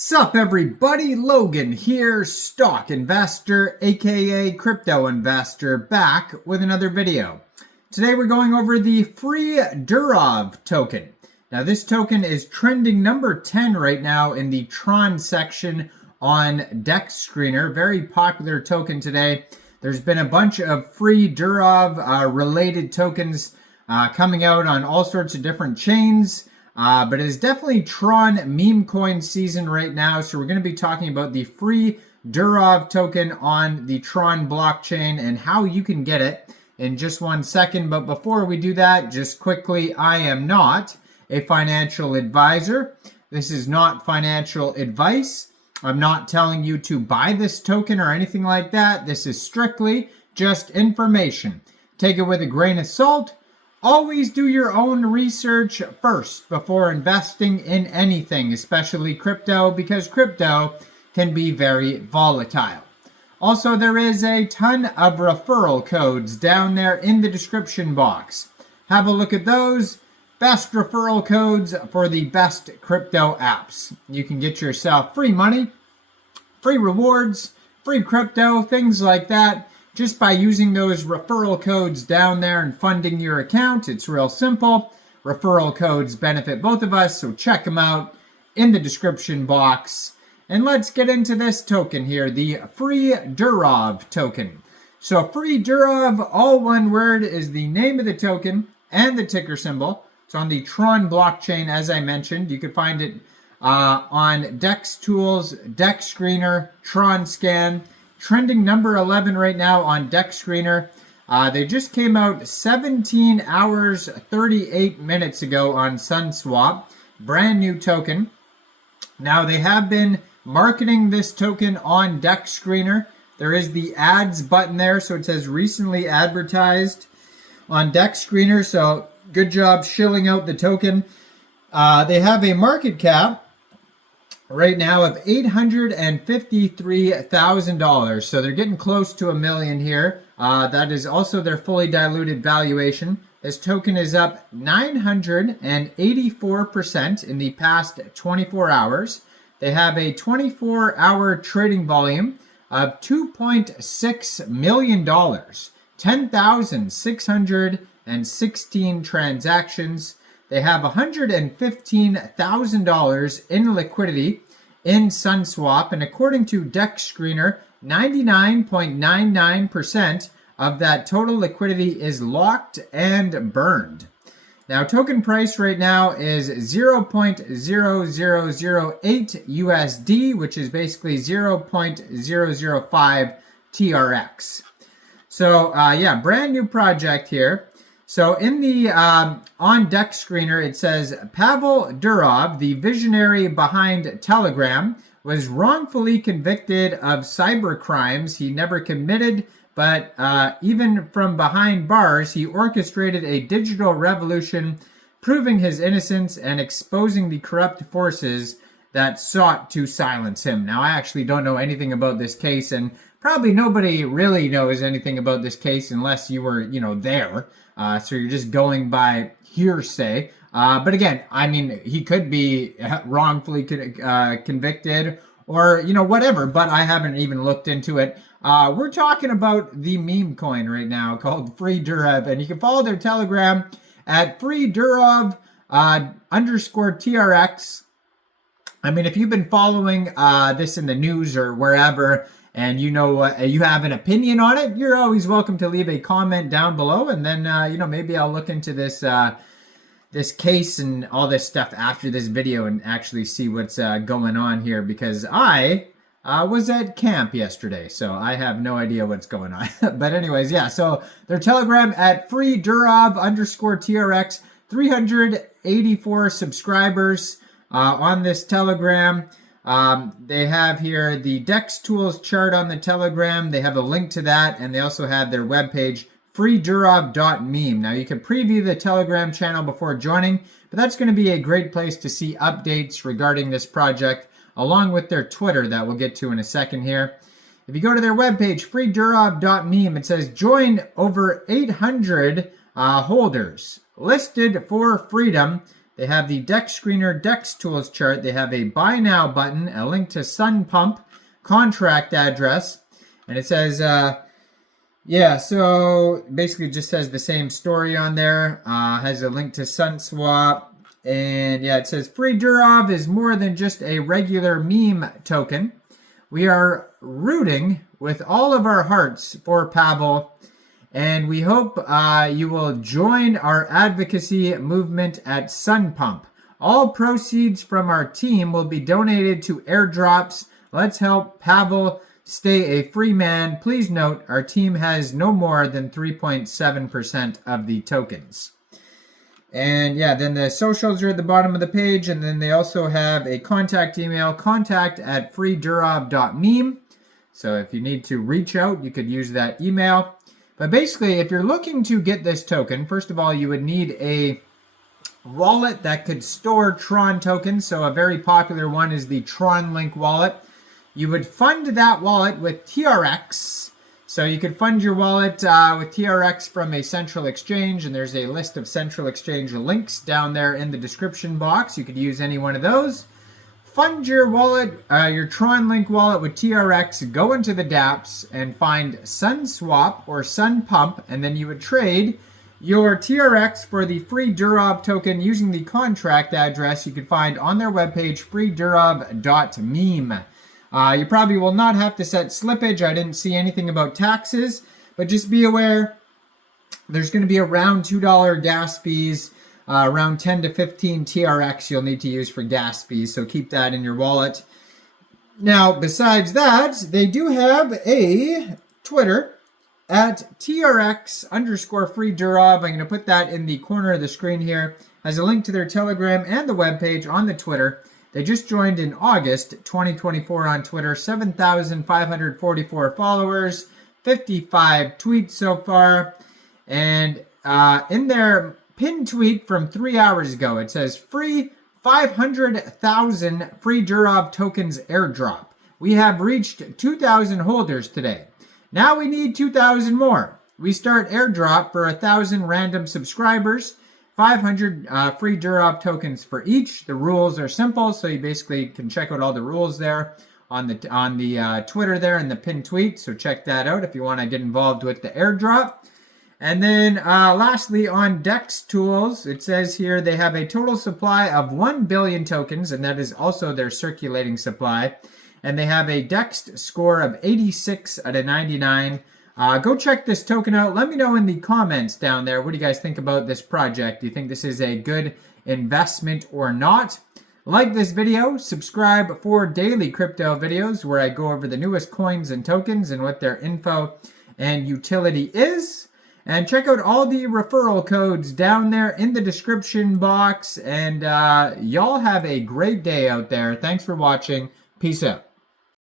Sup everybody, Logan here, stock investor aka crypto investor, back with another video. Today we're going over the FreeDurov token. Now this token is trending number 10 right now in the TRON section on DEX Screener. Very popular token today. There's been a bunch of FreeDurov related tokens coming out on all sorts of different chains. But it is definitely Tron meme coin season right now. So we're going to be talking about the FreeDurov token on the Tron blockchain and how you can get it in just 1 second. But before we do that, just quickly, I am not a financial advisor. This is not financial advice. I'm not telling you to buy this token or anything like that. This is strictly just information. Take it with a grain of salt. Always do your own research first before investing in anything, especially crypto, because crypto can be very volatile. Also, there is a ton of referral codes down there in the description box. Have a look at those. Best referral codes for the best crypto apps. You can get yourself free money, free rewards, free crypto, things like that. Just by using those referral codes down there and funding your account. It's real simple. Referral codes benefit both of us, so check them out in the description box. And let's get into this token here, the FreeDurov token. So FreeDurov, all one word, is the name of the token and the ticker symbol. It's on the Tron blockchain, as I mentioned. You can find it on DEX Tools, DEX Screener, Tron Scan. Trending number 11 right now on DEX Screener. They just came out 17 hours, 38 minutes ago on SunSwap. Brand new token. Now they have been marketing this token on DEX Screener. There is the ads button there, so it says recently advertised on DEX Screener. So good job shilling out the token. They have a market cap right now of $853,000. So they're getting close to $1 million here. That is also their fully diluted valuation. This token is up 984% in the past 24 hours. They have a 24-hour trading volume of $2.6 million, 10,616 transactions. They have $115,000 in liquidity in SunSwap, and according to DEX Screener, 99.99% of that total liquidity is locked and burned. Now, token price right now is 0.0008 USD, which is basically 0.005 TRX. So, yeah, brand new project here. So in the on DEX Screener, it says Pavel Durov, the visionary behind Telegram, was wrongfully convicted of cyber crimes he never committed, but even from behind bars, he orchestrated a digital revolution, proving his innocence and exposing the corrupt forces that sought to silence him. Now, I actually don't know anything about this case, and probably nobody really knows anything about this case unless you were, there. So you're just going by hearsay. But again, I mean, he could be wrongfully convicted or, whatever, but I haven't even looked into it. We're talking about the meme coin right now called FreeDurov, and you can follow their Telegram at FreeDurov _ TRX. I mean, if you've been following this in the news or wherever, and you have an opinion on it, you're always welcome to leave a comment down below, and then maybe I'll look into this this case and all this stuff after this video and actually see what's going on here, because I was at camp yesterday, so I have no idea what's going on. But anyways, yeah, so their Telegram at FreeDurov _ TRX, 384 subscribers on this Telegram. They have here the DEX Tools chart on the Telegram. They have a link to that, and they also have their webpage, freedurov.meme. Now, you can preview the Telegram channel before joining, but that's going to be a great place to see updates regarding this project, along with their Twitter that we'll get to in a second here. If you go to their webpage, freedurov.meme, it says, join over 800 holders listed for freedom. They have the Dex Screener Dex Tools chart. They have a Buy Now button, a link to Sun Pump, contract address, and it says, yeah, so basically just says the same story on there. Has a link to SunSwap, and yeah, it says FreeDurov is more than just a regular meme token. We are rooting with all of our hearts for PAVEL, and we hope you will join our advocacy movement at Sun Pump. All proceeds from our team will be donated to Airdrops. Let's help PAVEL stay a free man. Please note, our team has no more than 3.7% of the tokens. And yeah, then the socials are at the bottom of the page, and then they also have a contact email, contact@freedurov.meme. So if you need to reach out, you could use that email. But basically, if you're looking to get this token, first of all, you would need a wallet that could store TRON tokens. So a very popular one is the TRON Link wallet. You would fund that wallet with TRX. So you could fund your wallet with TRX from a central exchange, and there's a list of central exchange links down there in the description box. You could use any one of those. Fund your wallet, your Tron Link wallet with TRX, go into the dApps and find SunSwap or Sun Pump, and then you would trade your TRX for the FreeDurov token using the contract address you could find on their webpage, freedurov.meme. You probably will not have to set slippage. I didn't see anything about taxes, but just be aware there's going to be around $2 gas fees. Around 10 to 15 TRX you'll need to use for gas fees, so keep that in your wallet. Now, besides that, they do have a Twitter at TRX_FreeDurov. I'm going to put that in the corner of the screen here. Has a link to their Telegram and the webpage on the Twitter. They just joined in August 2024 on Twitter. 7,544 followers, 55 tweets so far, and in their pinned tweet from 3 hours ago, it says free 500,000 FreeDurov tokens airdrop. We have reached 2,000 holders today. Now we need 2,000 more. We start airdrop for 1,000 random subscribers, 500 FreeDurov tokens for each. The rules are simple, so you basically can check out all the rules there on the Twitter there in the pinned tweet. So check that out if you want to get involved with the airdrop. And then lastly, on Dex Tools, it says here they have a total supply of 1 billion tokens, and that is also their circulating supply. And they have a Dex score of 86 out of 99. Go check this token out. Let me know in the comments down there, what do you guys think about this project? Do you think this is a good investment or not? Like this video, subscribe for daily crypto videos where I go over the newest coins and tokens and what their info and utility is. And check out all the referral codes down there in the description box. And y'all have a great day out there. Thanks for watching. Peace out.